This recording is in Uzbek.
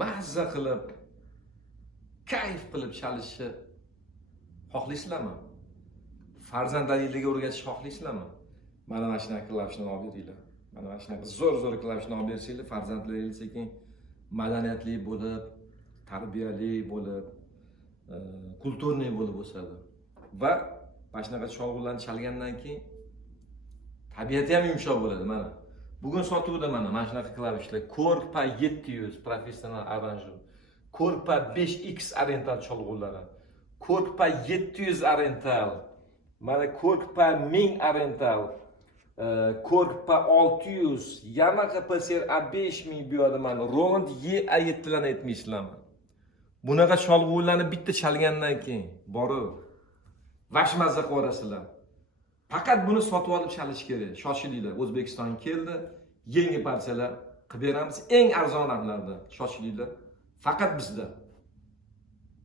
mazza qilib, kayf qilib chalishni xohlaysizlarmi? Farzandlaringizga o'rgatishni xohlaysizlarmi? Mana shunaqa klavishni olib beringlar. Mana shunaqa zo'r klavishni olib bersanglar, farzandlaringiz sekin madaniyatli bo'lib, tarbiyali bo'lib, kulturniy bo'lib o'sadi. Va mana shunaqa cholg'ularni chalgandan keyin tabiati ham yumshoq bo'ladi. Mana bugun sotuvda mana shunaqa klavishlar Korpa 700 professional aranjör, Korpa 5X oriental cholg'ulari, Korpa 700 oriental, mana Korpa 1000 oriental, Korpa 600, Yamaha PSR A5000 bu yerda mana Roland A7 larni aytmaysizlarmi? Bunaqa cholg'ularni bitta chalgandan keyin borib vashmazza qilib yuborasizlar. Faqat buni sotib olib chalish kerak. Shoshilinglar. O'zbekistonga keldi. Yangi partiyalar qilib beramiz eng arzon narxlarda. Shoshilinglar. Faqat bizda.